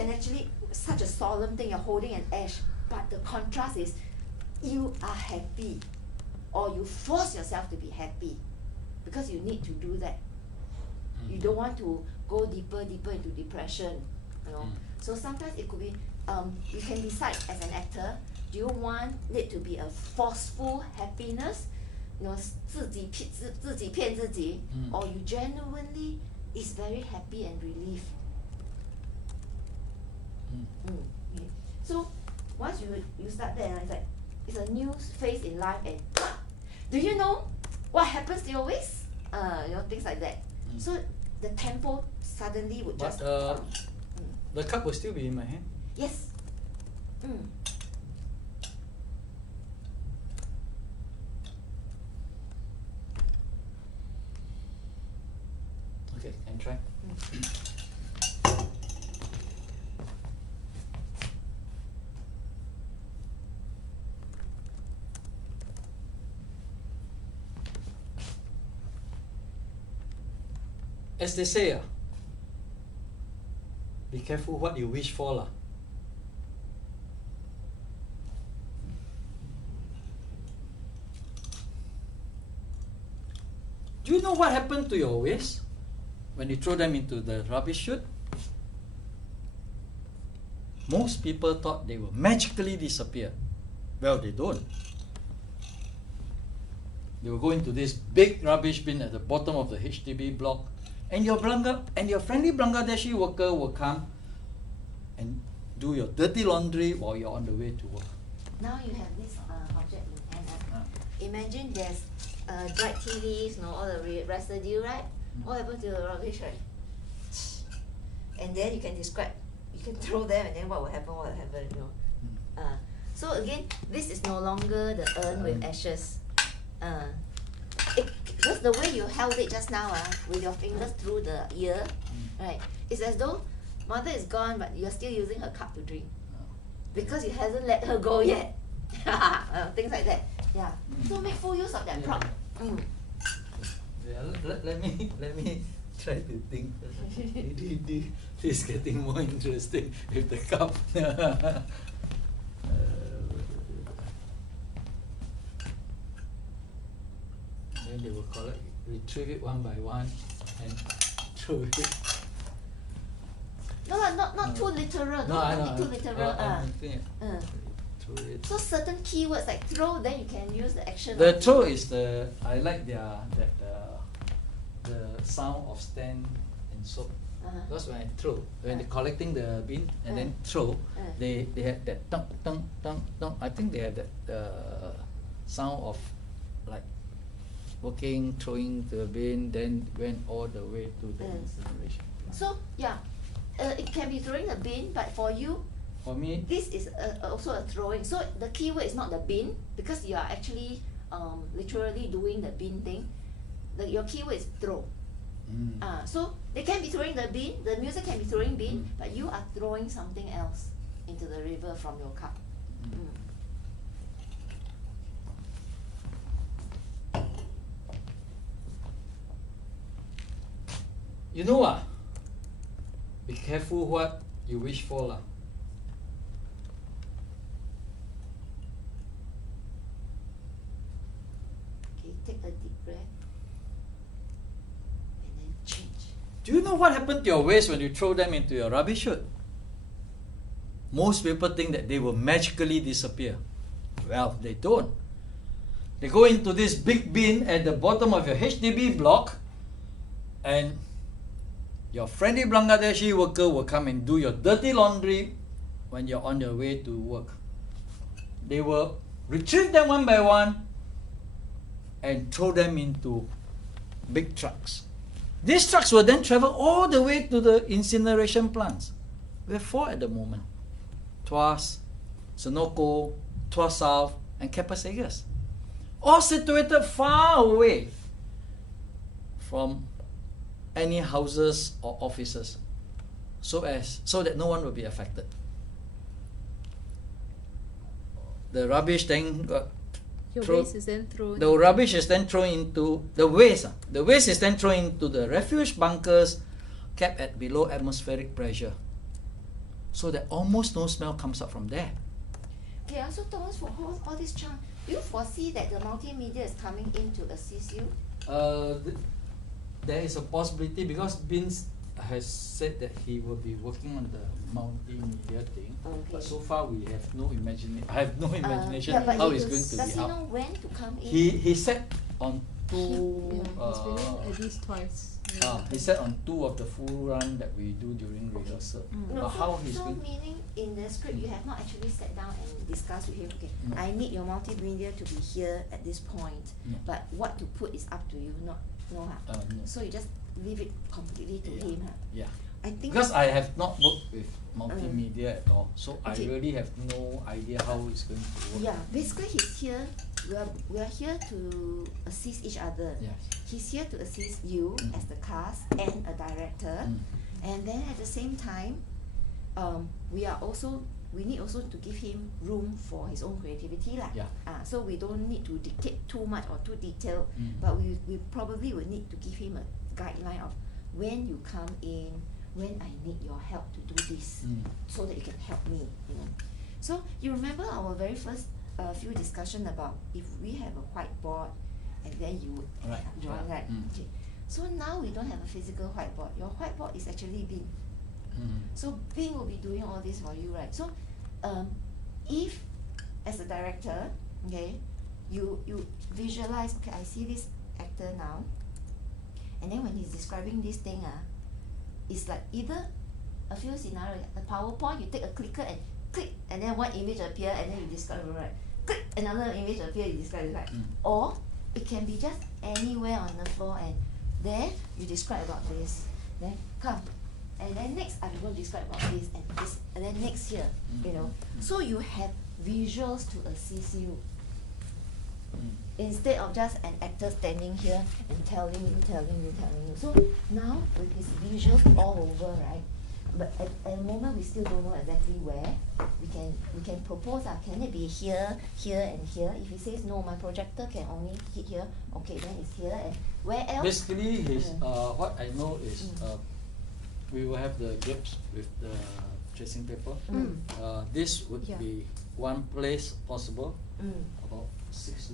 can actually, such a solemn thing, you're holding an ash, but the contrast is you are happy, or you force yourself to be happy because you need to do that. You don't want to go deeper into depression, you know. So sometimes it could be, you can decide as an actor, do you want it to be a forceful happiness, you know, 自己骗自己, or you genuinely is very happy and relief. Okay. So once you start there, it's like it's a new phase in life, and do you know what happens to your waist? You know, things like that. So the tempo suddenly would just. The cup will still be in my hand. Yes. Okay, can try. As they say, be careful what you wish for, lah. Do you know what happened to your waist when you throw them into the rubbish chute? Most people thought they will magically disappear. Well, they don't. They will go into this big rubbish bin at the bottom of the HDB block, and your friendly Bangladeshi worker will come and do your dirty laundry while you're on the way to work. Now you have this object in hand. Imagine there's dried tea leaves, you know, all the residue, right? What happened to the rubbish, right? And then you can describe, you can throw them, and then what will happen, you know. So again, this is no longer the urn with ashes. Just the way you held it just now, with your fingers through the ear, right? It's as though mother is gone, but you're still using her cup to drink because you hasn't let her go yet. Things like that. Yeah. So make full use of that prop. Yeah, let me try to think. This is getting more interesting with the cup. Then they will retrieve it one by one and throw it. No, not too literal. No, I know. Not too literal. Throw it. So certain keywords like throw, then you can use the action. The throw is I like the sound of stand and soap. Because when I throw, when they're collecting the bin and then throw, they have that tung tung tung tung. I think they have that sound of like throwing the bin, then went all the way to the incineration. So yeah, it can be throwing the bin, but for you, for me, this is also a throwing. So the keyword is not the bin, because you are actually literally doing the bin thing. Your keyword is throw. So they can be throwing the bin, the music can be throwing bin, but you are throwing something else into the river from your cup. You know be careful what you wish for lah. Okay, take a deep breath and then change. Do you know what happened to your waist when you throw them into your rubbish chute? Most people think that they will magically disappear. Well, they don't. They go into this big bin at the bottom of your HDB block, and your friendly Bangladeshi worker will come and do your dirty laundry when you're on your way to work. They will retrieve them one by one and throw them into big trucks. These trucks will then travel all the way to the incineration plants. We have 4 at the moment. Tuas, Senoko, Tuas South, and Kapasagas. All situated far away from any houses or offices, so that no one will be affected. The rubbish then waste is then thrown. The rubbish is then thrown into the waste. The waste is then thrown into the refuge bunkers kept at below atmospheric pressure. so that almost no smell comes out from there. Okay, so Thomas, for all this charm, do you foresee that the multimedia is coming in to assist you? There is a possibility because Vince has said that he will be working on the multimedia thing, Okay. but so far we have no imagination. I have no imagination yeah, but how he it's going to does be he out. know when to come in? He said on two. Yeah, he's been in at least twice. He said on 2 of the full run that we do during rehearsal. No, But how he's so going? meaning in the script you have not actually sat down and discussed with him, okay, No. I need your multimedia to be here at this point, No. but what to put is up to you, not no ha. No. So you just leave it completely to Yeah. him ha. Yeah. I think Because I have not worked with multimedia at all, so Okay. I really have no idea how it's going to work. yeah, basically he's here. We are here to assist each other. Yes. He's here to assist you Mm. as the cast and a director, Mm. and then at the same time, we need also to give him room for his own creativity lah. Yeah. So we don't need to dictate too much or too detailed, Mm. but we probably will need to give him a guideline of when you come in, when I need your help to do this, Mm. so that you can help me, you know. So you remember our very first few discussion about if we have a whiteboard and then you would Right, draw, yeah. right? Mm. Okay. So now we don't have a physical whiteboard. Your whiteboard is actually Bing. Mm. So Bing will be doing all this for you, right? So if as a director, okay, you visualize, okay, I see this actor now, and then when he's describing this thing, it's like either a few scenarios, a PowerPoint, you take a clicker and click, and then one image appear, and then you describe it, right? Click, another image appear, you describe it, right? Mm. Or it can be just anywhere on the floor, and there you describe about this, then come, and then next I'm going to describe about this, and then next here, you know. Mm. So you have visuals to assist you, Mm. instead of just an actor standing here and telling you. So now with his visuals all over, right? But at the moment we still don't know exactly where. We can propose, can it be here, here and here? If he says no, my projector can only hit here, okay, then it's here, and where else? Basically, what I know is Mm. we will have the gaps with the tracing paper. Mm. This would Yeah. be one place possible, Mm. about 6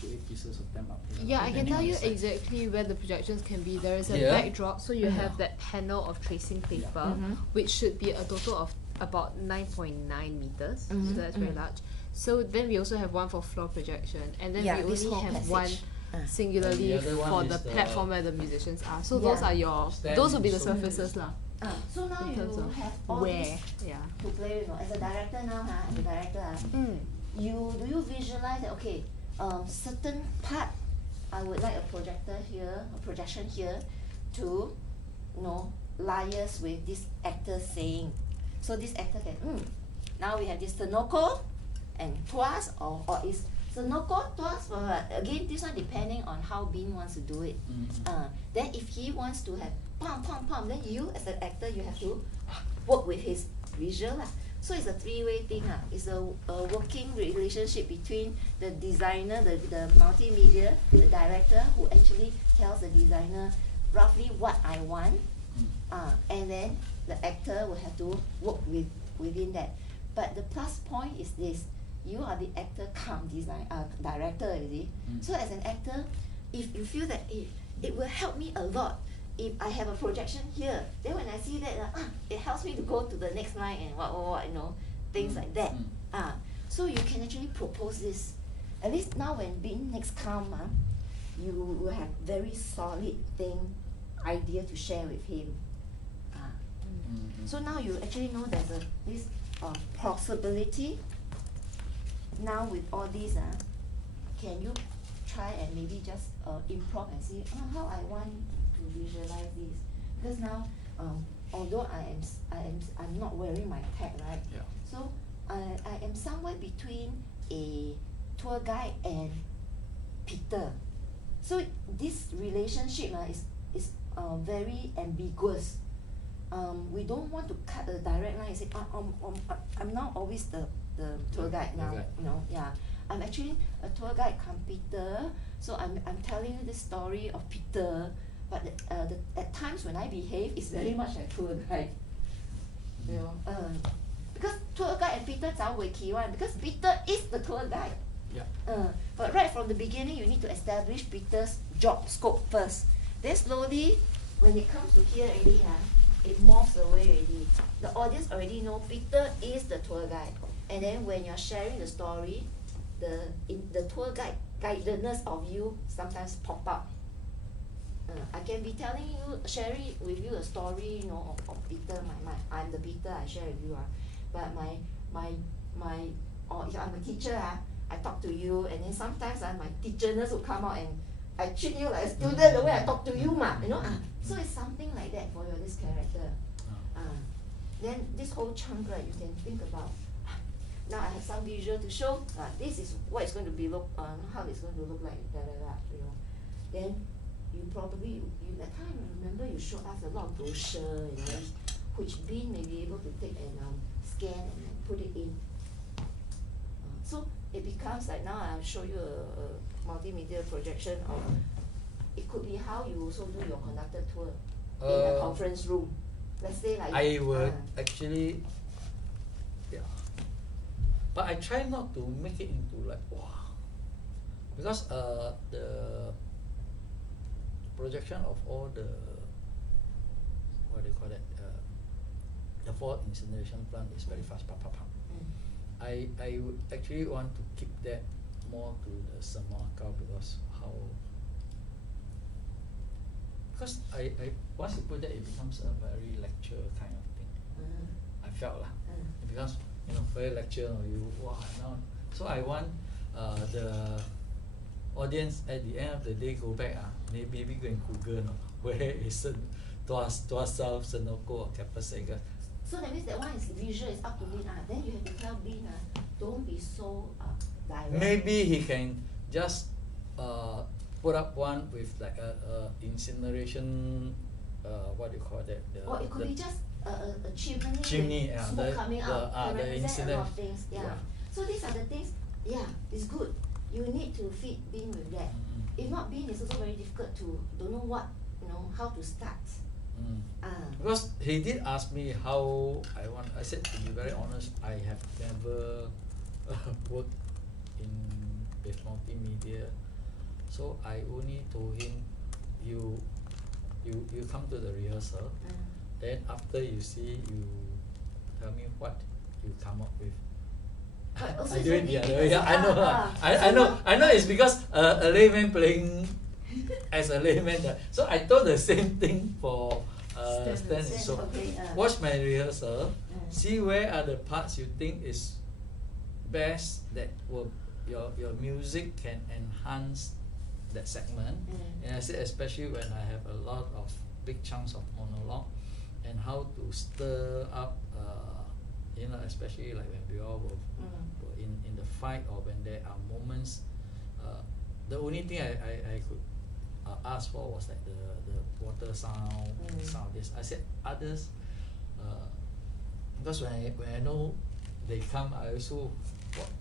to 8 pieces of them up here. Yeah, I can depending tell on you the size. exactly where the projections can be. There is a Here? backdrop, so you Yeah. have that panel of tracing paper, Mhm. which should be a total of about 9.9 meters. Mhm, So that's very mhm. large. So then we also have one for floor projection, and then Yeah, we this only whole have one passage. singularly And the other one for is the the- platform where the musicians are. So Yeah. those are your, Stand those will be the so- surfaces lah. So now In you terms of have all where, this yeah. to play with, you know. As a director now, as a director, do you visualize that, okay, certain part I would like a projector here, a projection here to, liaise with this actor saying. So this actor can, now we have this Senoko and Tuas, or is Senoko, Tuas, again this one depending on how Bean wants to do it. Mm. Then if he wants to have pam, then you as an actor you have to work with his visual lah. So it's a three-way thing lah. It's a working relationship between the designer, the multimedia, the director who actually tells the designer roughly what I want, and then the actor will have to work within that. But the plus point is this: you are the actor come director, you see. Mm. So as an actor, if you feel that it will help me a lot if I have a projection here, then when I see that it helps me to go to the next line and what things like that. So you can actually propose this. At least now when Bean next come, you will have very solid idea to share with him. So now you actually know there's this possibility. Now with all these, can you try and maybe just improv and see how I want to visualize this? Because now, although I'm not wearing my tag, right? Yeah. So I am somewhere between a tour guide and Peter. So this relationship is very ambiguous. We don't want to cut a direct line and say, I'm now always the tour guide now, I'm actually a tour guide come Peter, so I'm telling you the story of Peter, but at times when I behave, it's very much like tour guide. know, because tour guide and Peter 找 Wiki one because Peter is the tour guide. Yeah. But right from the beginning, you need to establish Peter's job scope first. Then slowly, when it comes to here already, it morphs away already. The audience already know Peter is the tour guide. And then when you're sharing the story, the tour guide guidedness of you sometimes pop up. I can be telling you, sharing with you a story, you know, of Peter. I'm the Peter. I share with you, but or if I'm a teacher, I talk to you, and then sometimes my teacherness will come out and I treat you like a student the way I talk to you, you know. So it's something like that for this character. Then this whole chunk, right, you can think about. Now I have some visual to show. This is what it's going to be how it's going to look like. You know. Then you probably that time remember you showed us a lot of brochure, you know, which Bean may be able to take and scan and put it in. So it becomes like now I'll show you a multimedia projection of. It could be how you also do your conducted tour in a conference room. Let's say like I would actually, yeah, but I try not to make it into like wow, because the projection of all the what do you call that, the 4 incineration plant is very fast, I would actually want to keep that more to the Semakau because I once you put that, it becomes a very lecture kind of thing. I felt it becomes, you know, very lecture, so I want the audience at the end of the day go back, maybe go and Google, where is Tuas South, Senoko or Kapasigas. So that means that one is visual, is up to Bean. Then you have to tell Bean, don't be so direct. Maybe he can just put up one with like a incineration, what do you call that? Or it could be just a chimney, with smoke coming out to the represent incident. a lot of things. Yeah. So these are the things. Yeah, it's good. You need to feed Bean with that. If not, Bean is also very difficult to don't know what, how to start. Because he did ask me how I want. I said, to be very honest, I have never worked with multimedia, so I only told him, you come to the rehearsal, then after you see, you tell me what you come up with. I do it the other way. Yeah, I know it's because a layman playing as a layman. So I told the same thing for Stan. So watch my rehearsal, see where are the parts you think is best that will your music can enhance that segment. And I said especially when I have a lot of big chunks of monologue, and how to stir up, especially like when we all were in the fight, or when there are moments. The only thing I could ask for was like the water sound, this. I said others, because when I know they come, I also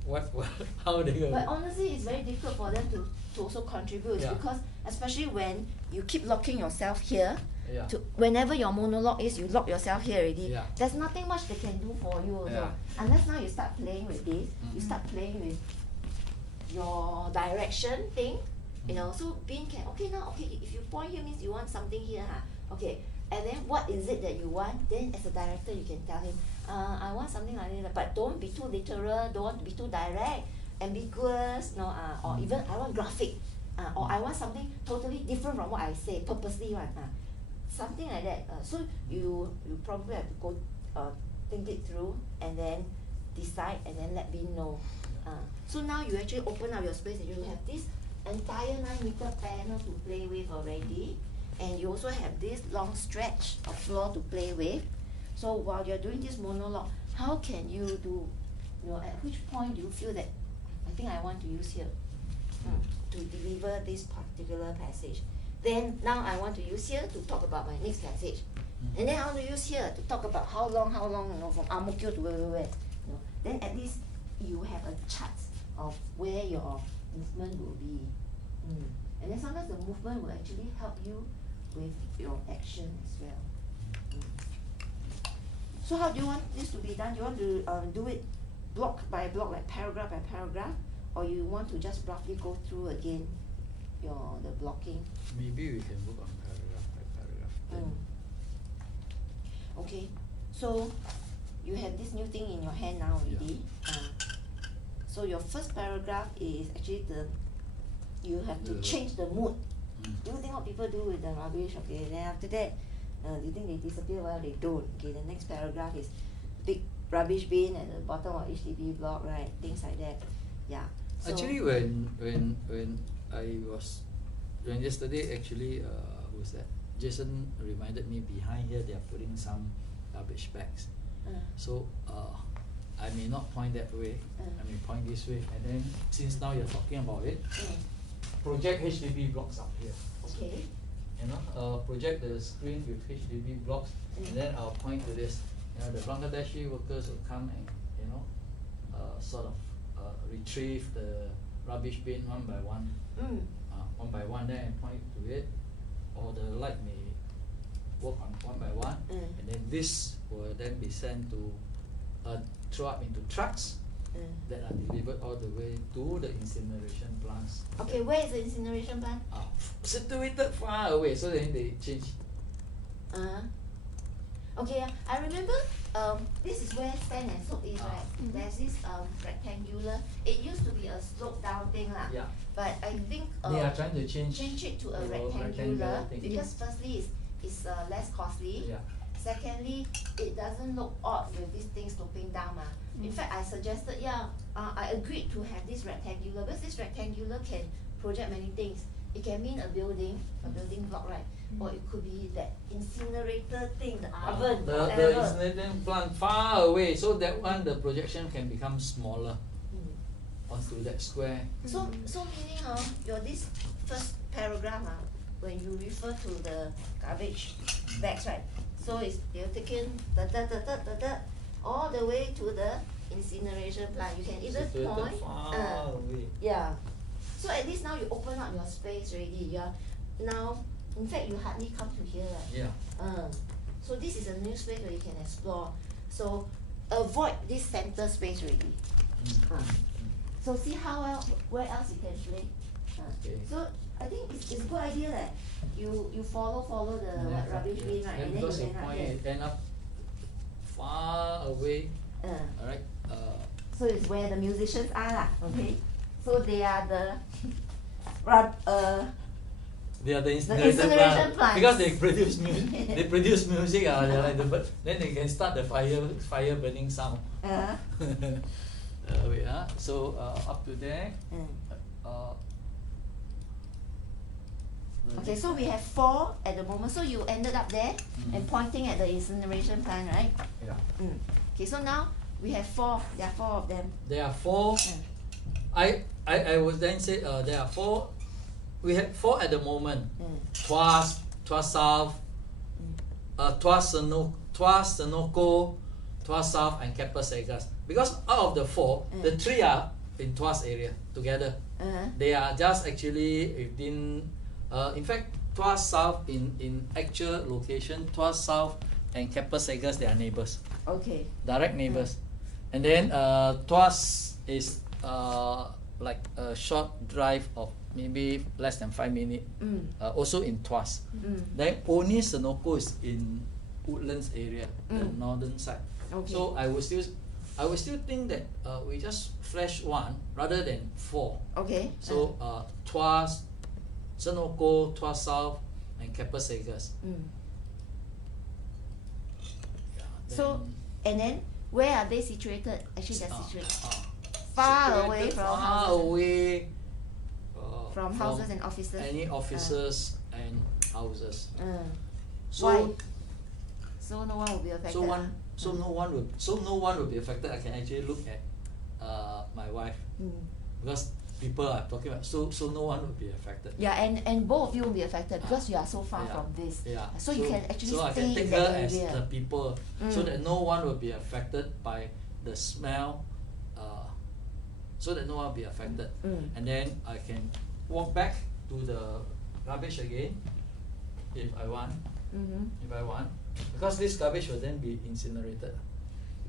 what how they go. But honestly, it's very difficult for them to also contribute, because especially when you keep locking yourself here. To whenever your monologue is, you lock yourself here already. There's nothing much they can do for you also. Unless now you start playing with this, you start playing with your direction thing, so Bean can, if you point here means you want something here, okay, and then what is it that you want? Then as a director you can tell him, I want something like that, but don't be too literal, don't want to be too direct, ambiguous, or even I want graphic, or I want something totally different from what I say, purposely one. Something like that. So you probably have to go think it through and then decide and then let Bean know. So now you actually open up your space and you have this entire 9-meter panel to play with already, and you also have this long stretch of floor to play with. So while you're doing this monologue, how can you do, at which point do you feel that I think I want to use here to deliver this particular passage? Then now I want to use here to talk about my next passage. And then I want to use here to talk about how long, from Ang Mo Kio to where. Then at least you have a chart of where your movement will be. And then sometimes the movement will actually help you with your action as well. So how do you want this to be done? You want to do it block by block, like paragraph by paragraph, or you want to just roughly go through again the blocking? Maybe we can work on paragraph by paragraph. Then. Okay, so you have this new thing in your hand now already. So your first paragraph is actually you have to change the mood. Do you think what people do with the rubbish? Okay, then after that, do you think they disappear? Well, they don't. Okay, the next paragraph is big rubbish bin at the bottom of HDB block, right? Things like that. Yeah. So Actually, when yesterday, actually, who's that? Jason reminded me behind here they are putting some garbage bags. So I may not point that way. I may point this way. And then since now you're talking about it, project HDB blocks up here. Okay. You know, project the screen with HDB blocks, and then I'll point to this. You know, the Bangladeshi workers will come and sort of retrieve the rubbish bin one by one, then I point to it, or the light may work on one by one, and then this will then be sent to throw up into trucks that are delivered all the way to the incineration plants. Okay, where is the incineration plant? Situated far away, so then they change. Okay, I remember this is where Sand and Soap is, right? There's this rectangular, it used to be a slope down thing lah. Yeah. But I think They are trying to change it to a to a rectangular rectangular thing. because firstly it's less costly. Yeah. Secondly, it doesn't look odd with these things sloping down. In fact, I suggested, I agreed to have this rectangular because this rectangular can project many things. It can mean a building block, right? Or it could be that incinerator thing, the oven, the whatever. incineration plant far away, so that one the projection can become smaller onto that square. So meaning your this first paragraph when you refer to the garbage bags, right? So it's you're taking all the way to the incineration plant. You can either Situated point far away. yeah. So at least now you open up your space already. Yeah. Now in fact you hardly come to here, right? Yeah. So this is a new space where you can explore. So avoid this center space already. So see how where else you can play. Okay. So I think it's a good idea that you follow the rubbish bin, right? And And then because you you end up point there. it end up far away. Alright. So it's where the musicians are lah, okay? So they are the They are the incineration incineration plant plants. because they produce music. They produce music. They're like then they can start the fire burning sound. Wait, so up to there. Okay, so we have 4 at the moment. So you ended up there and pointing at the incineration plant, right? Yeah. Okay, so now we have 4. There are 4 of them. There are 4. I would then say there are 4. We have 4 at the moment. Tuas South, Tuas Senoko, Tuas South, and Keppel Segas. Because out of the 4, the 3 are in Tuas area together. They are just actually within. In fact, Tuas South in actual location, Tuas South and Keppel Segas, they are neighbors. Okay. Direct neighbors. And then Tuas is like a short drive of maybe less than 5 minutes. Also in Tuas. Then only Senoko is in Woodlands area, the northern side. Okay. So I would still think that we just flash 1 rather than 4. Okay. So Tuas, Senoko, Tuas South, and Keppel Segas. So and then where are they situated? Actually, they're situated far away from houses. From houses and offices. Any offices and houses. So Why? So no one will be affected. so no one will be affected. I can actually look at my wife because people are talking about so no one will be affected. Yeah, and both of you will be affected because you are so far Yeah. from this. Yeah. So you can actually I stay can take in her that as area. the people so that no one will be affected by the smell. So that no one will be affected. And then I can walk back to the garbage again if I want. If I want. Because this garbage will then be incinerated.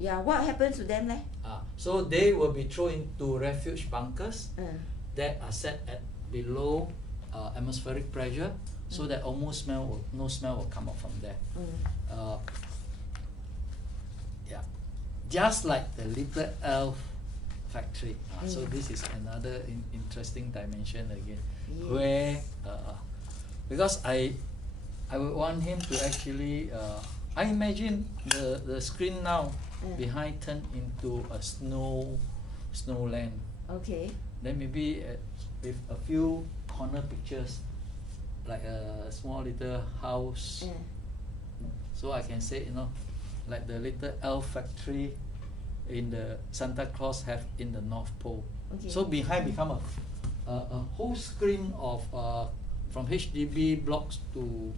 Yeah, what happens to them leh? So they will be thrown into refuge bunkers Uh, that are set at below atmospheric pressure, so that almost no smell will come out from there. Yeah, just like the Little Elf factory. So this is another interesting dimension again, where because I would want him to actually I imagine the screen now behind turned into a snowland. Okay. Then maybe with a few corner pictures, like a small little house. So I can say, like the Little Elf factory in the Santa Claus have in the North Pole. Okay. So behind become a whole screen of from HDB blocks to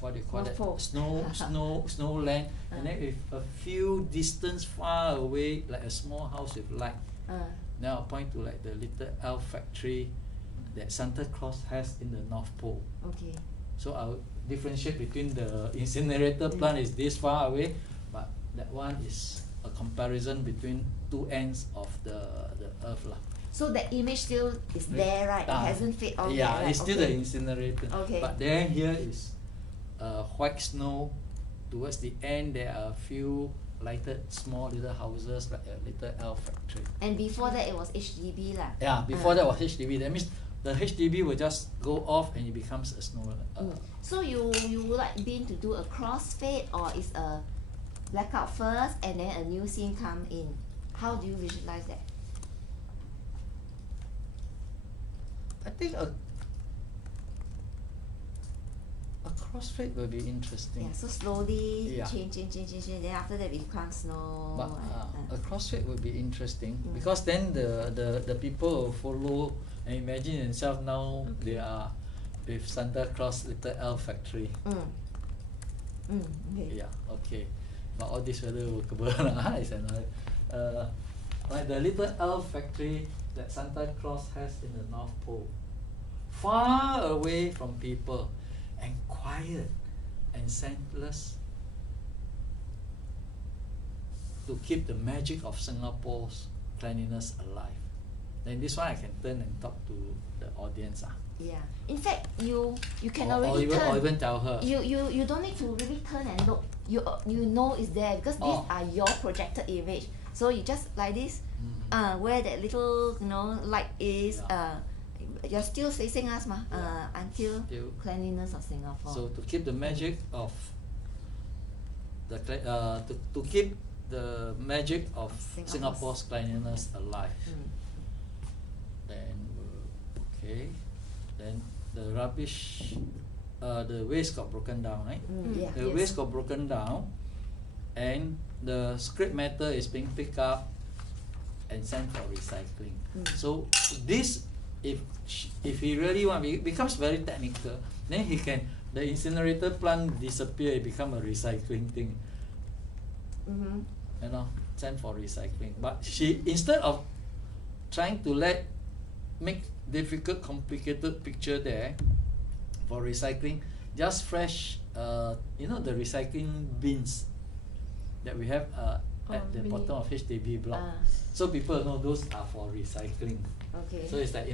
what do you call North that? Pole. Snowland, and then with a few distance far away, like a small house with light. Now I'll point to like the Little Elf factory that Santa Claus has in the North Pole. Okay. So I'll differentiate between the incinerator plant is this far away, but that one is a comparison between two ends of the earth lah. So the image still is there, right? It hasn't faded off yet, Yeah, right? it's still the incinerator. Okay. But then here is white snow. Towards the end, there are a few lighted small little houses like a Little Elf factory. And before that, it was HDB lah. Yeah, before that was HDB. That means the HDB will just go off and it becomes a snow. So you like been to do a crossfade, or is a blackout first and then a new scene come in? How do you visualize that? I think a crossfade will be interesting. Yeah, so slowly Yeah. change, then after that becomes snow. But a crossfade would be interesting Mm. because then the people will follow and imagine themselves now they are with Santa Claus Little Elf factory. Okay. Yeah, okay. But all this whether workable is another. Like the Little Elf factory that Santa Claus has in the North Pole, far away from people, and quiet and scentless, to keep the magic of Singapore's cleanliness alive. Then this one I can turn and talk to the audience. Yeah. In fact, you can Or already even, turn. or even tell her. You don't need to really turn and look. You know it's there because these are your projected image. So you just like this, where that little light is. You're still facing us, until Still. cleanliness of Singapore. So to keep the magic of the to keep the magic of Singapore's cleanliness alive. Then then the rubbish, the waste got broken down, right? Yeah. The waste got broken down, and the scrap metal is being picked up and sent for recycling. So this, if he really want, it becomes very technical. Then the incinerator plant disappear, it become a recycling thing. Sent for recycling. But she, instead of trying to make difficult, complicated picture there for recycling, just fresh, the recycling bins that we have at the bottom of HDB block. So people know those are for recycling. Okay. So it's like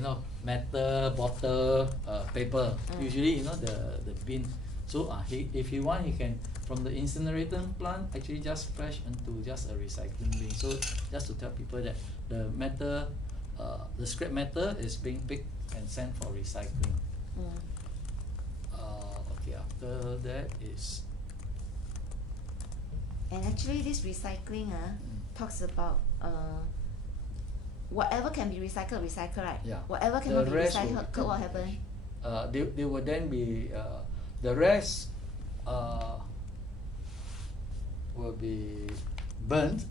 metal, bottle, paper. Usually the bin. So if he want, he can from the incinerator plant actually just fresh into just a recycling bin. So just to tell people that the metal, the scrap metal is being picked and sent for recycling. Okay, after that is. And actually, this recycling talks about whatever can be recycled, right? Yeah. Whatever cannot The be rest will recycled, become what happen? They will then be the rest will be burnt.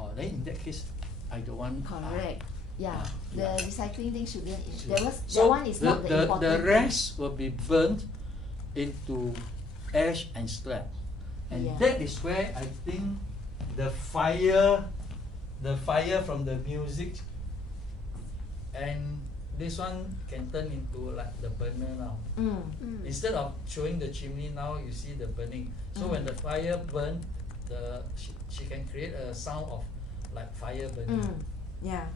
Or then in that case, I don't want. Correct. Yeah. The yeah. recycling thing shouldn't. Sure. That one is not the important. The rest will be burnt into ash and scrap, and that is where I think the fire from the music, and this one can turn into like the burner now. Instead of showing the chimney now, you see the burning. So when the fire burn, she can create a sound of like fire burning. Yeah.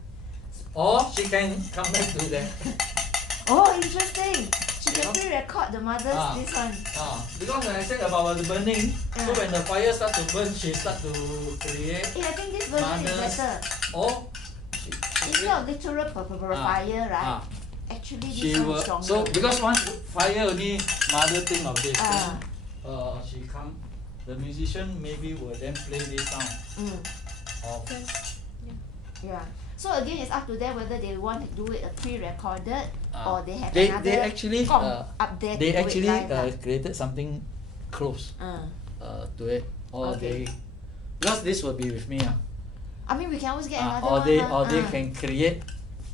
Or she can come back to that. Oh, interesting. She can know? pre-record the mother's Ah. this one. Because when I said about the burning, so Yeah. when the fire start to burn, she start to create. I think this version is Mothers. better. Or It's not literal fire, right? Ah. Actually, this she one will. is stronger. So because once fire only mother think of this, Ah. then she come. The musician maybe will then play this sound Mm. of Yeah. So again, it's up to them whether they want to do it pre-recorded or they have they another actually kong up there they to do actually it live. created something close to it, or Okay. they because this will be with me I mean, we can always get another or one. they mah. can create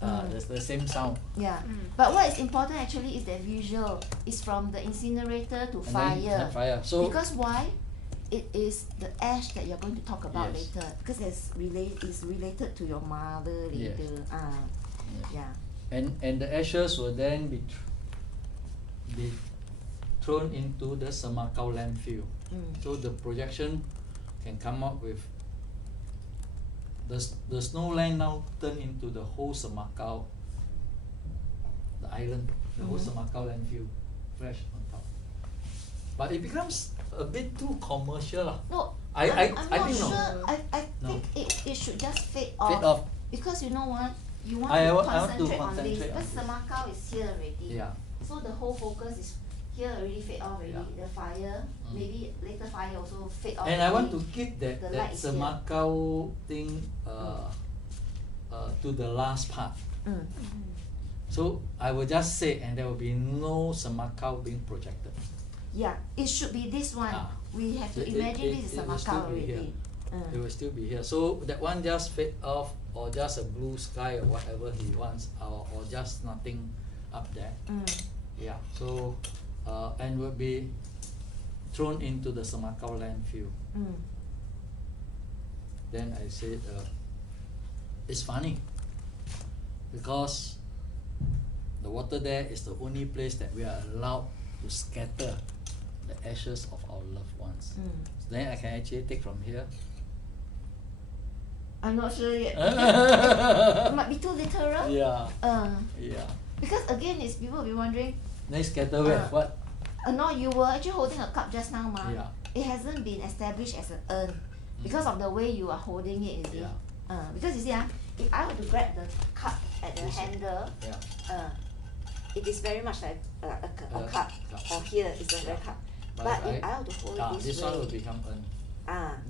Mm. the same sound. Yeah. But what is important actually is the visual. It's from the incinerator to And fire. then fire. So Because why? It is the ash that you're going to talk about Yes. later. Because it's related to your mother Yes. later. Yeah. and the ashes will then be thrown into the Semakau landfill. Mm. So the projection can come up with the snowland now turn into the whole Semakau, the island, the whole Mhm. Semakau landfill, fresh on top. But it becomes a bit too commercial lah. No, I I'm not think no. sure. I No. think it should just fade off. Fade off. Because you know what? You want I to want to concentrate on this. concentrate on Because this. Semakau is here already. Yeah. So the whole focus is here already fade off already. Yeah. The fire, maybe later fire also fade off. And I want to already. keep that, The that light is here. Semakau thing to the last part. Mm. So I will just say, and there will be no Semakau being projected. Yeah, it should be this one. Ah. We have to It- imagine it- this is it will Semakau still be here. already. It will still be here. So that one just fade off, or just a blue sky or whatever he wants, or just nothing up there. Mm. Yeah. So and will be thrown into the Semakau landfill. Mm. Then I said, it's funny because the water there is the only place that we are allowed to scatter the ashes of our loved ones. Mm. Then I can actually take from here. I'm not sure yet. It might be too literal. Yeah, Uh, yeah. because again, it's people will be wondering. Then scatter where? What? No, you were actually holding a cup just now, ma. Yeah. It hasn't been established as an urn because of the way you are holding it. You see. Yeah. Because you see, if I were to grab the cup at the This one. handle, Yeah. it is very much like a cup. cup. Or here is a red cup. But if I were to hold it this this one way, will become urn.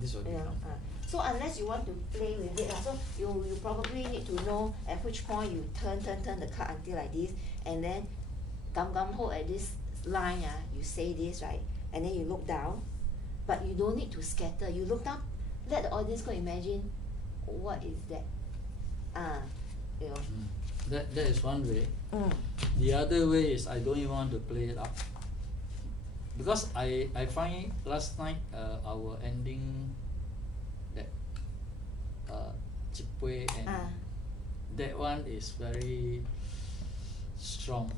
This will you know, become. so unless you want to play with it, so you probably need to know at which point you turn the card until like this, and then gum hold at this line, you say this, right, and then you look down, but you don't need to scatter. You look down, let the audience go imagine what is that, you know. That is one way. Mm. The other way is I don't even want to play it up. Because I find last night our ending that Chipwe and that one is very strong.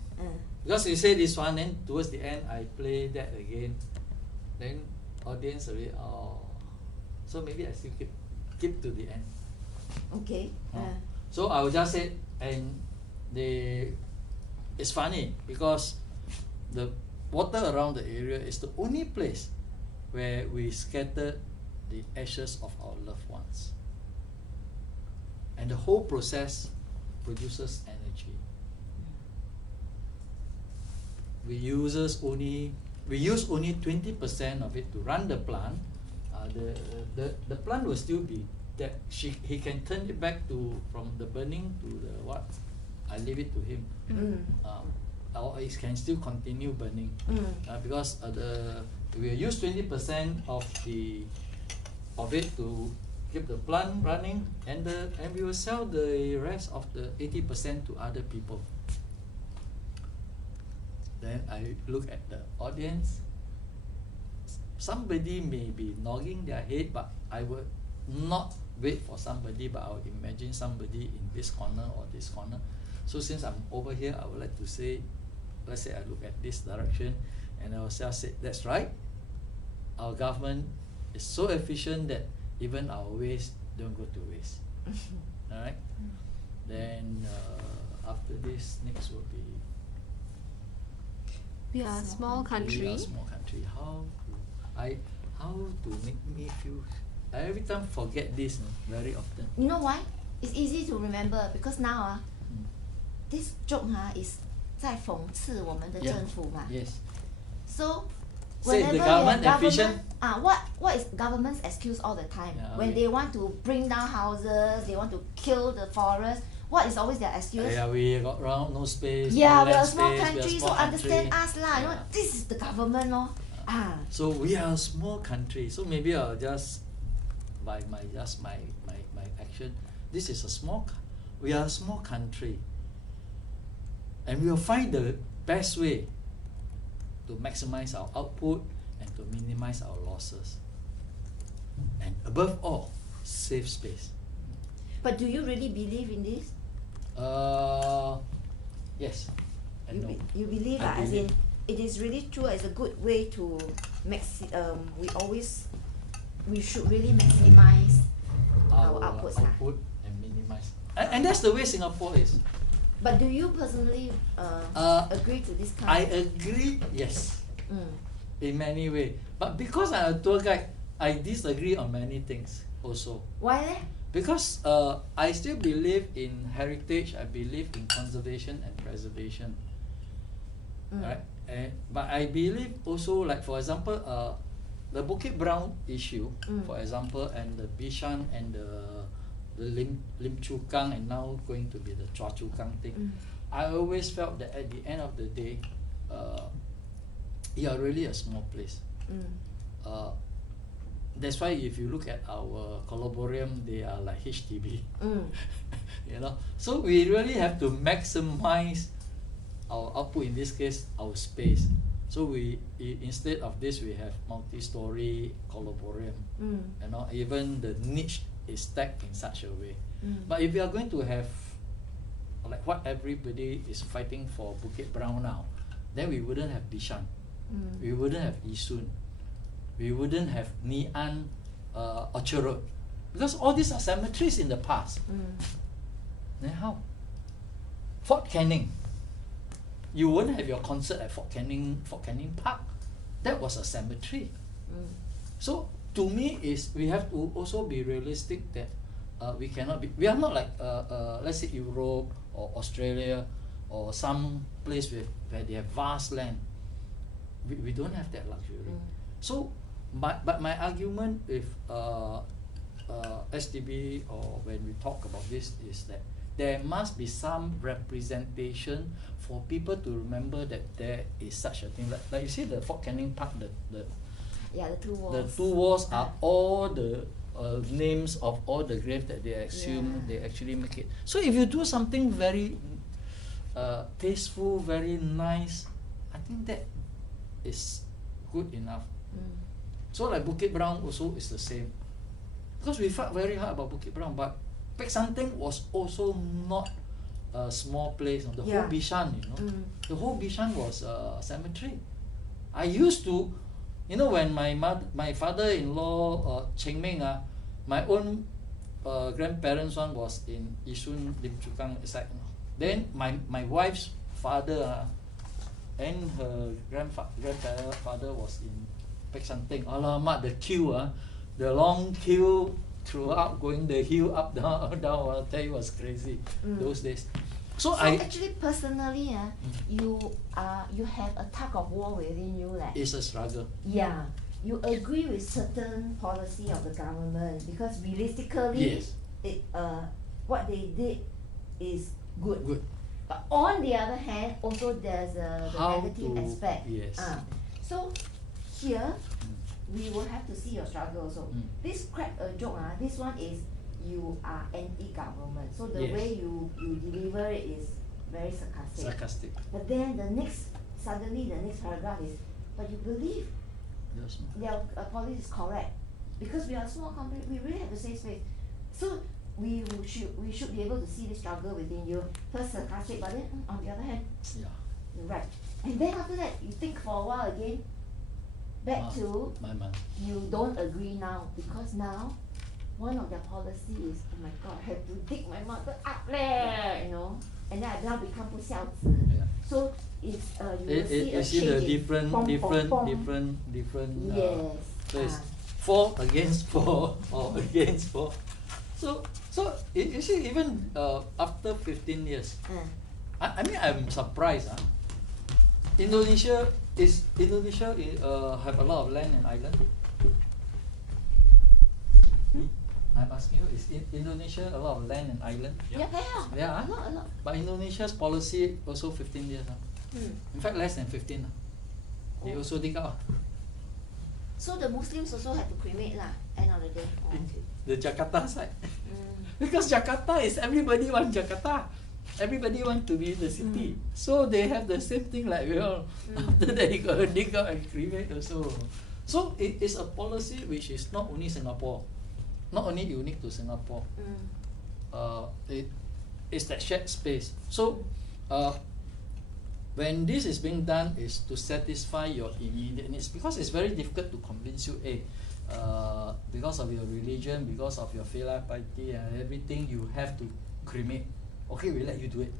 Because you say this one, then towards the end I play that again, then audience already so maybe I still keep to the end. Okay. So I will just say, and it's funny because the water around the area is the only place where we scatter the ashes of our loved ones. And the whole process produces energy. We use only 20% of it to run the plant. The plant will still be that he can turn it back from the burning to the what? I leave it to him. Or it can still continue burning because we use 20% of it to keep the plant running, and we will sell the rest of the 80% to other people. Then I look at the audience. Somebody may be nodding their head, but I would not wait for somebody, but I would imagine somebody in this corner or this corner. So since I'm over here, I would like to say, let's say I look at this direction, and I will just say, that's right. Our government is so efficient that even our waste don't go to waste. Alright? Then after this, next will be We are a small we country. are a small country. How to make me feel? I every time forget this very often. You know why? It's easy to remember because now Mm. this joke is 在讽刺我们的 Yeah. 政府嘛。 Yes. So Say whenever the you government have efficient. what is government's excuse all the time? Yeah, When okay. they want to bring down houses, they want to kill the forest, what is always their excuse? Yeah, we got round no space. Yeah, no we are a land small space, country, we are so small understand country. us lah. You know, Yeah. this is the government lor. So we are a small country. So maybe I'll just by my action. This is a we are a small country. And we will find the best way to maximize our output and to minimize our losses. And above all, save space. But do you really believe in this? Yes. And no. You believe I as believe. in it is really true. It's a good way to we should really maximize our outputs. Output and minimize. And that's the way Singapore is. But do you personally agree to this kind? I agree, yes, Mm. in many ways. But because I'm a tour guide, I disagree on many things also. Why leh? Because I still believe in heritage, I believe in conservation and preservation. Mm. Right? But I believe also, like for example, the Bukit Brown issue, Mm. for example, and the Bishan and the Lim Chu Kang, and now going to be the Chua Chu Kang thing. Mm. I always felt that at the end of the day, you are really a small place. Mm. That's why if you look at our columbarium, they are like HDB. Mm. You know, so we really have to maximize our output, in this case our space. So instead of this, we have multi-story columbarium. Mm. You know, even the niche is stacked in such a way. Mm. But if you are going to have like what everybody is fighting for Bukit Brown now, then we wouldn't have Bishan, Mm. we wouldn't have Yishun, we wouldn't have Ngee Ann, Orchard Road, because all these are cemeteries in the past. Mm. Then how? Fort Canning, you wouldn't have your concert at Fort Canning Park. That was a cemetery. Mm. So to me is we have to also be realistic that we are not like let's say Europe or Australia or some place where they have vast land. We don't have that luxury. Mm. So but my argument with STB, or when we talk about this, is that there must be some representation for people to remember that there is such a thing. Like you see the Fort Canning Park, Yeah, the two walls. the two walls are all the names of all the graves that they assume Yeah. they actually make it. So if you do something very tasteful, very nice, I think that is good enough. Mm. So like Bukit Brown also is the same. Because we fought very hard about Bukit Brown, but Peck San Theng was also not a small place. The Yeah. whole Bishan, you know, Mm. the whole Bishan was a cemetery. I used to, you know, when my father-in-law Cheng Meng, my own grandparents one was in Yishun Lim Chu Kang side. Then my wife's father and her grandfather was in Peck San Theng. Alamak, the queue, the long queue throughout, going the hill up down. I tell you, was crazy those days. So So actually, personally, you have a tug of war within you, like. it's a struggle. Yeah, you agree with certain policy of the government because realistically, Yes. what they did is good. Good. But on the other hand, also there's the How negative to- aspect. yes. So here, we will have to see your struggle also. Mm. This crack a joke, this one is you are anti-government. So the Yes. way you deliver it is very sarcastic. Sarcastic. But then suddenly the next paragraph is, but you believe Yes. their policy is correct because we are a small company. We really have to save space. So we should be able to see the struggle within you. First sarcastic, but then on the other hand, Yeah. you're right. And then after that, you think for a while again. back to my month. you don't agree now because now one of their policy is oh my god I have to dig my mother up there, you know, and then I now become 不孝子. Yeah. So it's you will see a You see change the in different pom, pom, pom. different Yes. place. Ah. 4 against 4 or against 4. So you see even after 15 years, I mean I'm surprised. Indonesia have a lot of land and island. I'm asking you, is Indonesia a lot of land and island? Yeah. Yeah. A lot. But Indonesia's policy also 15 years. In fact, less than 15. They Oh. also dig out. So the Muslims also have to cremate lah, end of the day. Oh, okay. The Jakarta side. Mm. Because Jakarta is everybody want Jakarta. Everybody want to be in the city. So they have the same thing like we all. After that you gotta dig out and cremate also. So it is a policy which is not only Singapore, not only unique to Singapore. It is that shared space. So when this is being done is to satisfy your immediate needs, because it's very difficult to convince you, because of your religion, because of your filial piety and everything, you have to cremate. Okay, we let you do it.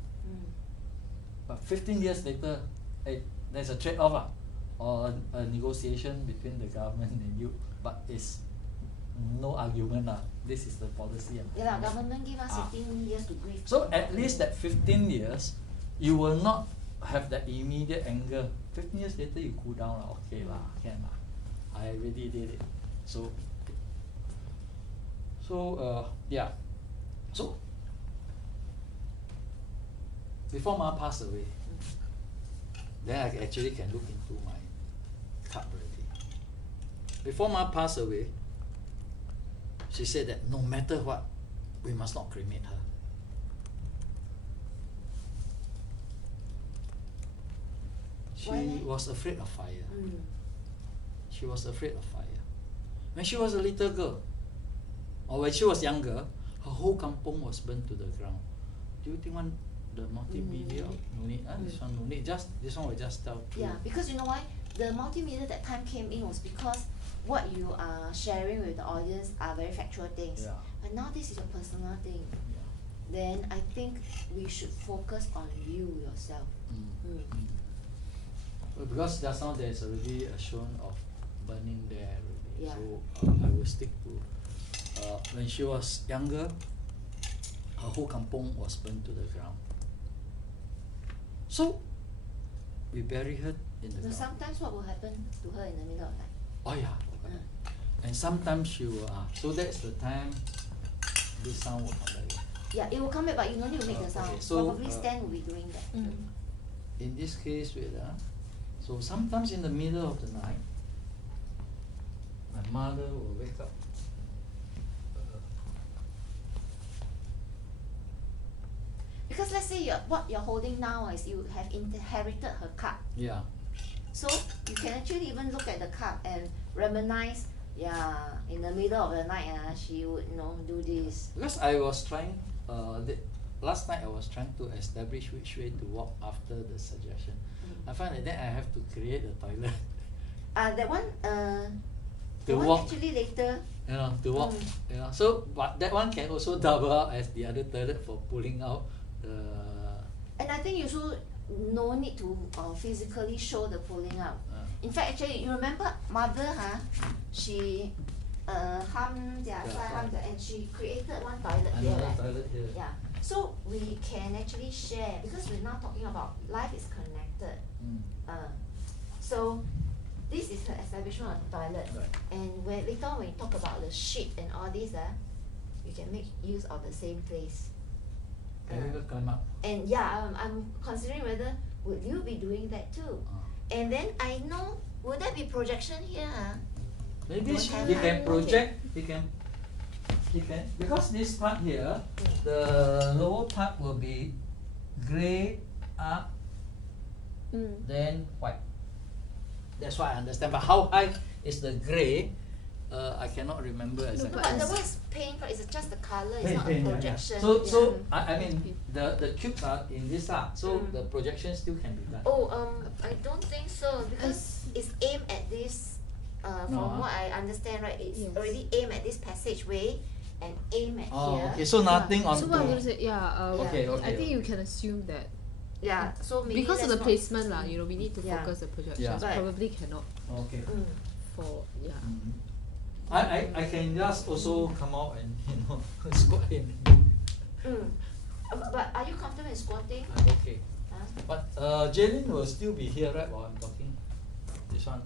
But 15 years later, there's a trade-off or a negotiation between the government and you, but it's no argument. This is the policy. Yeah lah, government give us 15 years to grieve. So at least that 15 years, you will not have that immediate anger. 15 years later, you cool down. Okay, can lah. I already did it. So yeah. So before Ma passed away, then I actually can look into my cup already. Before Ma passed away, she said that no matter what, we must not cremate her. She Why? was afraid of fire. She was afraid of fire. When she was a little girl, or when she was younger, her whole kampung was burnt to the ground. Do you think the multimedia? No need. This one no need. This one will just tell truth. Yeah, because you know why? The multimedia that time came in was because what you are sharing with the audience are very factual things. Yeah. But now this is a personal thing. Yeah. Then I think we should focus on you yourself. Well, because just now there's already a shown of burning there already. Yeah. So I will stick to when she was younger, her whole kampung was burnt to the ground. So we bury her in the So ground. sometimes what will happen to her in the middle of night? Oh yeah. And sometimes she will so that's the time this sound will come back. Yeah, it will come back, but you don't need to make the Okay, sound. so, Probably Stan will be doing that. In this case, so sometimes in the middle of the night, my mother will wake up. Because let's say what you're holding now is you have inherited her cup. Yeah. So you can actually even look at the cup and reminisce, in the middle of the night, she would do this. Because I was trying, last night I was trying to establish which way to walk after the suggestion. I find that then I have to create a toilet. That one, To walk. actually later. To walk. So but that one can also double up as the other toilet for pulling out the. And I think you should no need to physically show the pulling out. In fact, actually, you remember mother, she and she created one toilet here. Another Right? toilet here. Yeah. So we can actually share because we're now talking about life is connected. So this is her establishment of the toilet. Right. And when later on when we talk about the shit and all this, we can make use of the same place. Can we climb up? And I'm considering whether would you be doing that too. And then I know, will there be projection here? Maybe Don't have he that. can project, he can, because this part here, the lower part will be grey up, then white. That's what I understand. But how high is the grey? I cannot remember No, exactly. but the word is paint, right? It's just the colour, it's Paint, not a paint, yeah, yeah. projection. So I mean the cubes are in this so the projection still can be done. I don't think so because it's aimed at this from what I understand, right, it's Yes. already aimed at this passageway and aim at Oh, here. okay. So nothing on. So what I'm gonna say, Okay, I okay. think you can assume that Yeah, so maybe because of let's the not- placement lah, you know, we need to Yeah. focus the projections. Yeah. Right. Probably cannot Okay. for Mhm. I can just also come out and squat in. But are you comfortable in squatting? I'm okay. Huh? But Jaylin will still be here, right, while I'm talking? This one.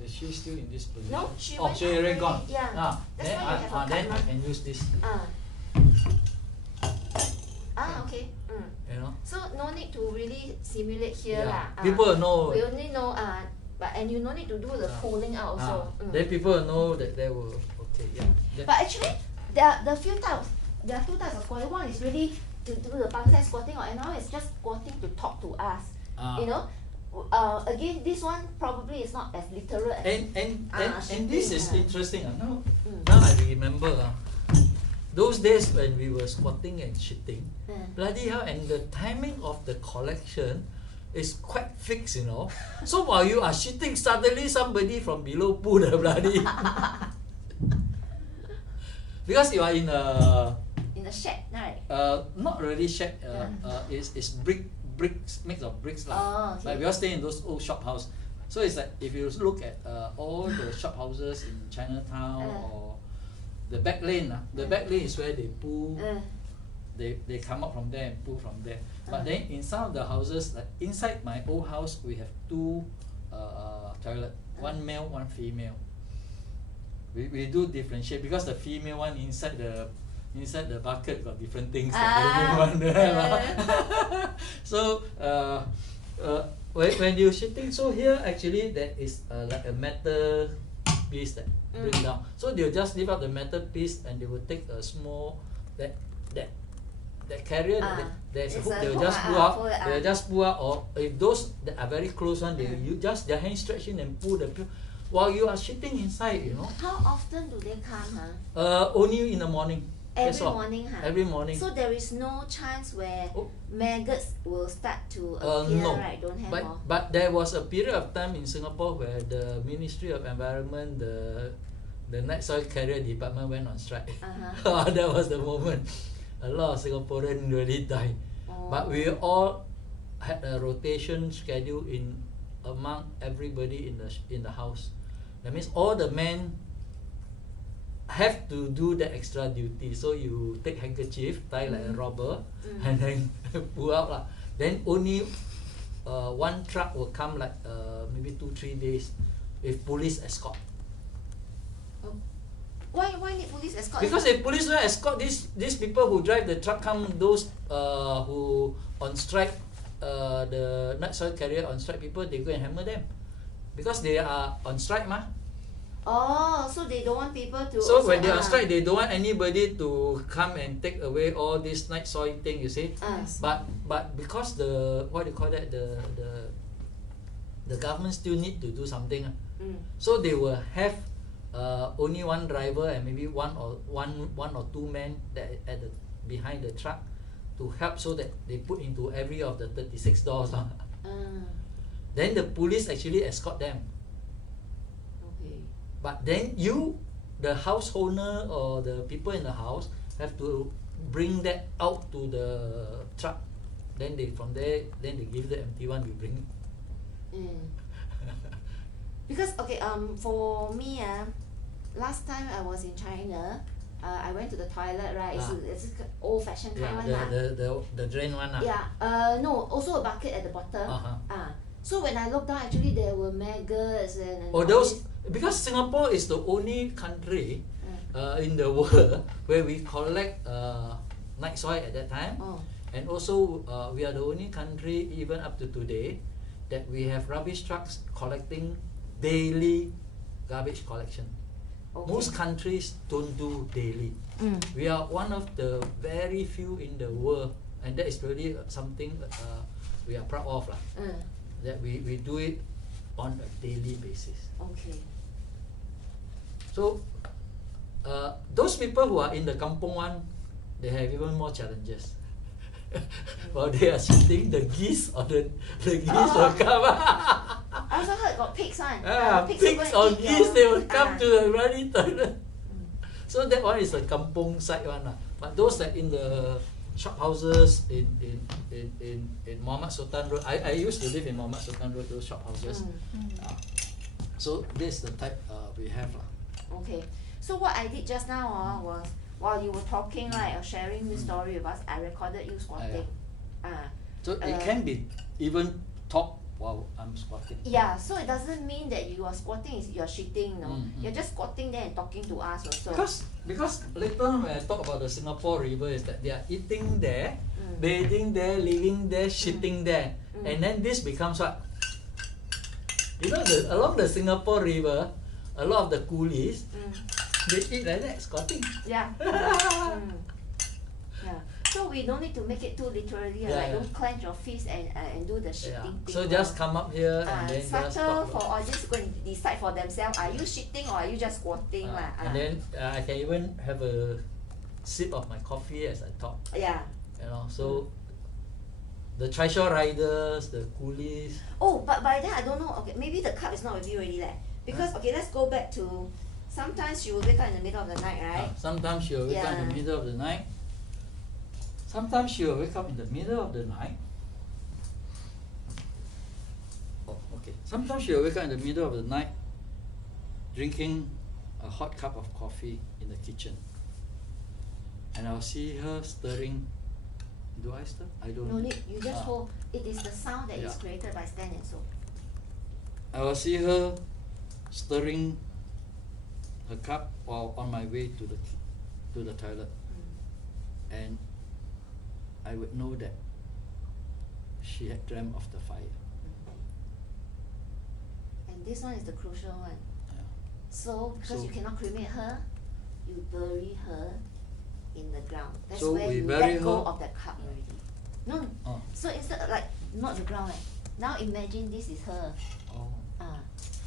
Is she still in this position? No, she oh, went she already out gone. already, yeah. Ah, That's then why you have a then cut I mark. can use this. Okay. You know. So no need to really simulate here Yeah. lah. People will know. We only know but and you no need to do the pulling out also. Then people will know that they will. Okay, yeah. That- But actually, there are two types of squatting. One is really to do the bonsai squatting, or another is just squatting to talk to us. Ah. You know, again, this one probably is not as literal as And this is shitting, interesting. Now, Mm. now I remember those days when we were squatting and shitting, bloody hell, and the timing of the collection is quite fixed, you know. So while you are shitting, suddenly somebody from below pull the bloody because you are in a in the shed, right? not really shed. It's bricks made of bricks lah. Oh, okay. Like we all stay in those old shop house. So it's like if you look at all the shop houses in Chinatown or the back lane, the back lane is where they pull. They come up from there and pull from there. But then in some of the houses, like inside my old house, we have two toilet, one male, one female. We do differentiate because the female one inside the bucket got different things that everyone So when you're shitting, so here actually there is like a metal piece that bring down. So they'll just leave out the metal piece and they will take a small that carrier there's a it's hook, a they will hook, just pull out. pull it They will out. just pull out, or if those that are very close one, they will use just their hand stretch in and pull the while you are shitting inside, you know. How often do they come, Only in the morning. That's Every all. morning, Every morning. So there is no chance where Oh. maggots will start to appear, No. right? Don't have more. But there was a period of time in Singapore where the Ministry of Environment, the Night Soil Carrier Department went on strike. That was the moment a lot of Singaporeans really died. But we all had a rotation schedule among everybody in the house. That means all the men have to do the extra duty. So you take handkerchief, tie like a robber, and then pull out lah. Then only one truck will come like maybe 2-3 days with police escort. Why need police escort? Because if police don't escort these people who drive the truck, come those who on strike, the night soil carrier on strike people, they go and hammer them because they are on strike mah. So they don't want people to. So also, when they are on strike, they don't want anybody to come and take away all this night soil thing, you see. But because the what do you call that, the government still need to do something. So they will have only one driver and maybe one or two men that at the behind the truck to help, so that they put into every of the 36 doors. Then the police actually escort them. Okay. But then you, the house owner or the people in the house, have to bring that out to the truck. Then from there they give the empty one, we bring. Because for me last time I was in China, I went to the toilet, right? It's old fashioned kind one lah. The drain one lah. Yeah. No, also a bucket at the bottom. So when I looked down, actually there were maggots and Oh, those, because Singapore is the only country in the world where we collect night soil at that time. And also we are the only country even up to today that we have rubbish trucks collecting daily garbage collection. Most countries don't do daily. We are one of the very few in the world, and that is really something we are proud of lah. That we do it on a daily basis. Okay. So those people who are in the kampung one, they have even more challenges. while they are shitting, the geese or the geese Oh. will come. I also heard got pigs one. Pigs will go or and eat geese, your- they will come ah. to the running toilet. So that one is a kampung side one. But those that in the shop houses in Muhammad Sultan Road, I used to live in Muhammad Sultan Road, those shop houses. So this is the type we have. Okay. So what I did just now was while you were talking, right, or sharing this story with us, I recorded you squatting. So it can be even talk while I'm squatting. Yeah, so it doesn't mean that you are squatting, you're shitting, no. You're just squatting there and talking to us also. Because later on when I talk about the Singapore River is that they are eating there, bathing there, living there, shitting there. And then this becomes what? You know, along the Singapore River, a lot of the coolies, they eat like that, squatting. Yeah. Yeah. So we don't need to make it too literally, like don't clench your fist and do the shitting thing. So just come up here and then just subtle talk for audience go and decide for themselves, are you shitting or are you just squatting? and then I can even have a sip of my coffee as I talk. Yeah. You know, so the trishaw riders, the coolies. Oh, but by then I don't know, okay, maybe the cup is not with you already because okay, let's go back to sometimes she will wake up in the middle of the night, right? Sometimes she will wake up in the middle of the night. Sometimes she will wake up in the middle of the night. Oh, okay. Sometimes she will wake up in the middle of the night drinking a hot cup of coffee in the kitchen. And I'll see her stirring. Do I stir? I don't No need, you just Ah. hold. It is the sound that is Yeah. created by Stand and Soap. I will see her stirring her cup while on my way to the toilet. And I would know that she had dreamt of the fire. And this one is the crucial one. Yeah. So, because you cannot cremate her, you bury her in the ground. That's So where we you bury let go her- of the cup already. No, Oh. so instead of like, not the ground now imagine this is her. Oh. Ah.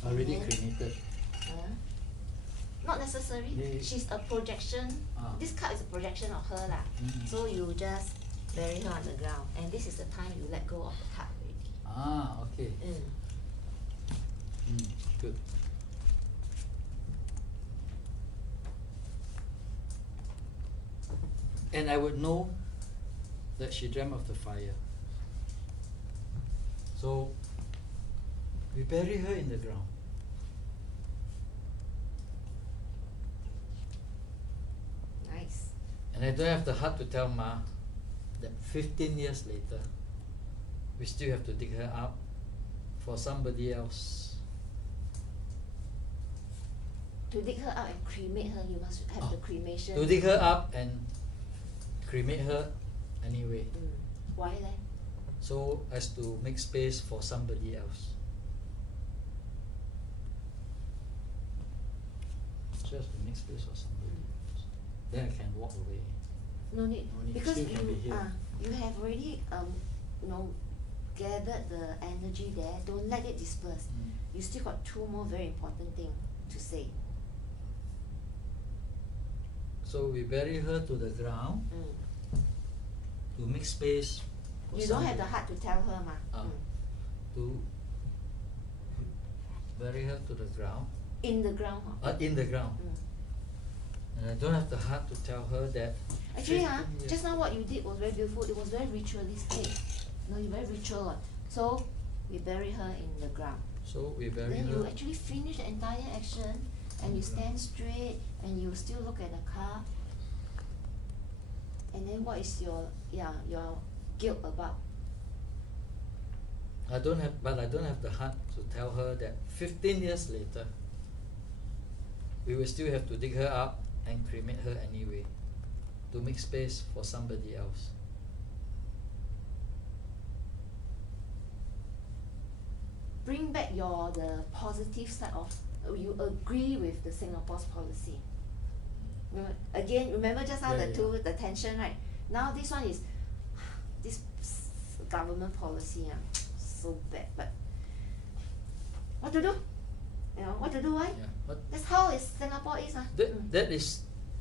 Already And then- cremated. Not necessary. Yeah. She's a projection. Ah. This cup is a projection of her lah. So you just bury her on the ground, and this is the time you let go of the cup already. Ah, okay. Good. And I would know that she dreamt of the fire. So we bury her in the ground. Nice. And I don't have the heart to tell Ma that 15 years later, we still have to dig her up for somebody else. To dig her out and cremate her, you must have the cremation. To dig her up and cremate her anyway. Why then? So as to make space for somebody else. Just to make space for somebody else. Then I can walk away. No need, No need, because still can be here. you have already gathered the energy there. Don't let it disperse. You still got two more very important things to say. So we bury her to the ground to make space for You don't have the somebody. heart to tell her, ma. To bury her to the ground. In the ground. In the ground. And I don't have the heart to tell her that. Actually, 15 years just now what you did was very beautiful. It was very ritualistic. No, you very ritual. So we bury her in the ground. So we bury Then her. you actually finish the entire action, and you stand straight, and you still look at the cup. And then what is your guilt about? I don't have the heart to tell her that 15 years later, we will still have to dig her up and cremate her anyway, to make space for somebody else. Bring back the positive side of you agree with the Singapore's policy. Again, remember just now the tension, right? Now this one is this government policy, so bad. But what to do? What to do? Why? That's how Singapore is.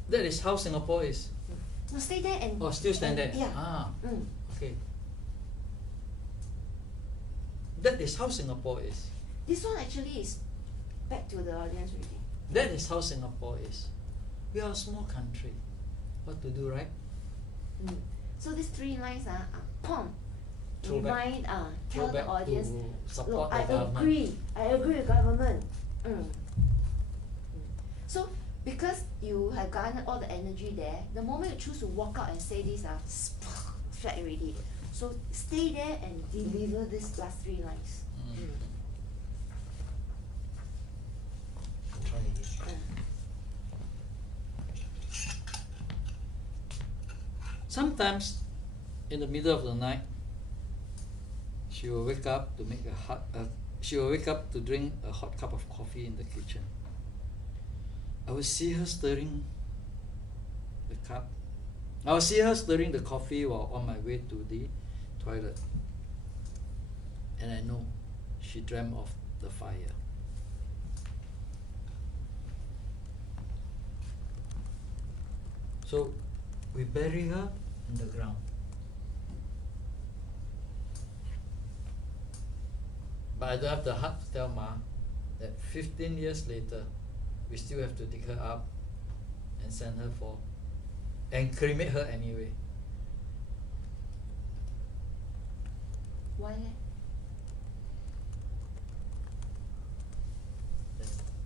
That is how Singapore is. No, stay there and still stand there. Yeah. Okay. That is how Singapore is. This one actually is back to the audience already. That is how Singapore is. We are a small country. What to do, right? Mm. So these three lines pom, Throw back- remind tell Go the back audience. to support Look, the I government. agree with government. So because you have garnered all the energy there, the moment you choose to walk out and say this flat already. So stay there and deliver these last three lines. Mm. Try again. Sometimes, in the middle of the night, she will wake up to make she will wake up to drink a hot cup of coffee in the kitchen. I will see her stirring the cup. I will see her stirring the coffee while on my way to the toilet. And I know she dreamt of the fire. So we bury her in the ground. But I don't have the heart to tell Ma that 15 years later, we still have to dig her up and send her and cremate her anyway. Why?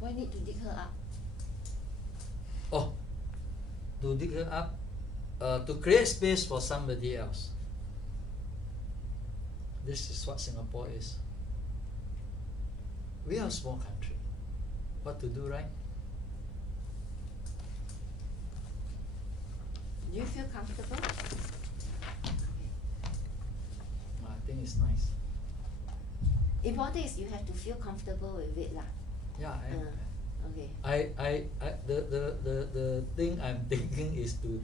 Why need to dig her up? Oh, to dig her up, to create space for somebody else. This is what Singapore is. We are a small country. What to do, right? Do you feel comfortable? I think it's nice. Important is you have to feel comfortable with it lah. Yeah, I am. Okay. The thing I'm thinking is to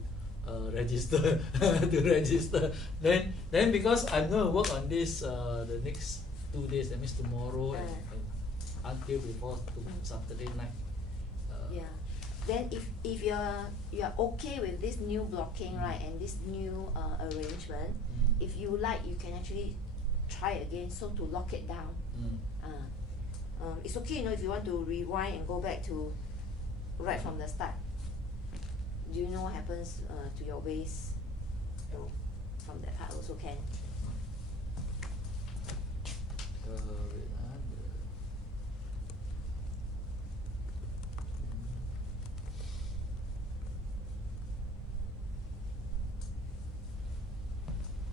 register to register. Then because I'm gonna work on this the next 2 days, that means tomorrow and until before Saturday night. Yeah. Then if you're okay with this new blocking, right, and this new arrangement, if you like, you can actually try again. So to lock it down. It's okay, if you want to rewind and go back to right from the start. Do you know what happens to your waist? From that part also can.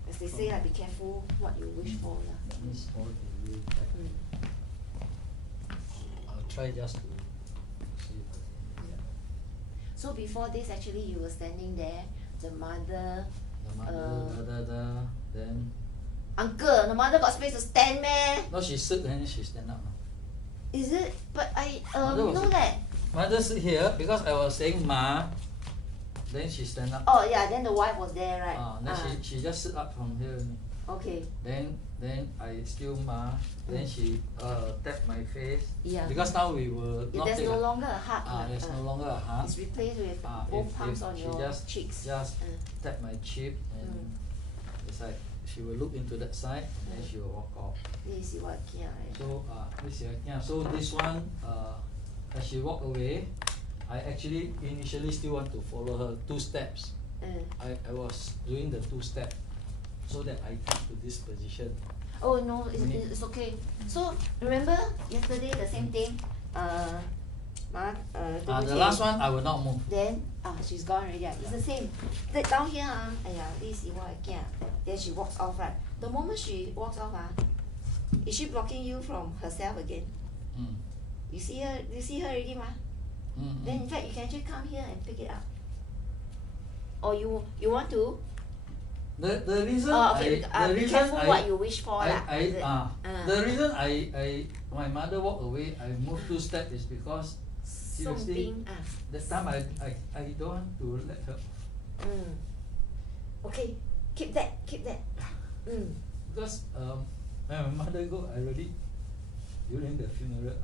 As they say, be careful what you wish for lah. That means all the way back. I'll try just to see if I can. So before this, actually, you were standing there. The mother. The mother, then. Uncle, the mother got space to stand, meh? No, she sit and she stand up. Is it? But I Mother was know sit- that. Mother sit here because I was saying Ma. Then she stand up. Oh yeah, then the wife was there, right? Then she just sit up from here only. Okay. Then I still Ma. Then she tap my face. Yeah. Because now we were not There's take no a- longer a hug. there's no longer a hug. It's replaced with both palms on she your just cheeks. tap my cheek and it's like she will look into that side and then she will walk off. This is what kia, right? So this one as she walk away, I actually initially still want to follow her 2 steps. I was doing the 2 step so that I come to this position. Oh no, it's okay. So remember yesterday the same thing. The last one I will not move. Then she's gone already. It's the same. Down here this is what kia. Then she walks off, right? The moment she walks off is she blocking you from herself again? You see her already, ma? Then in fact you can actually come here and pick it up. Or you want to? The reason be careful what you wish for lah. The reason my mother walked away, I moved 2 steps is because seriously that time I don't want to let her. Okay, keep that. Because when my mother go, I already during the funeral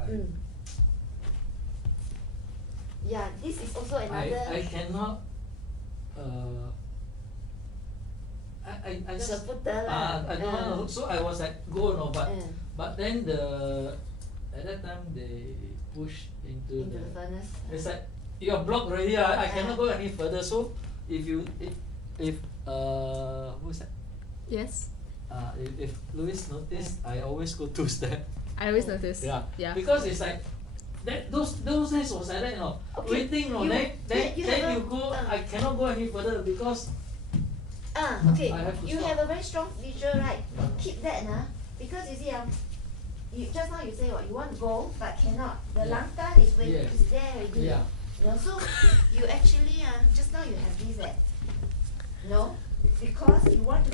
Yeah, this is also another. I cannot I just舍不得 lah. I don't know. So I was like go Mm. but then at that time they push into Into the furnace. it's like you're blocked already. I cannot go any further. So if who's that? Yes. If Louis noticed, I always go 2 step. I always notice. Yeah. Yeah. Because it's like that those days was like that, Okay, waiting, then you have you a- go. I cannot go any further because Okay, I have to you stop. have a very strong visual, right? Keep that, because you see, you just now you say what you want to go but cannot. The Yeah. langtan is Yes. is there already. Yeah. So you actually just now you have this, because you want to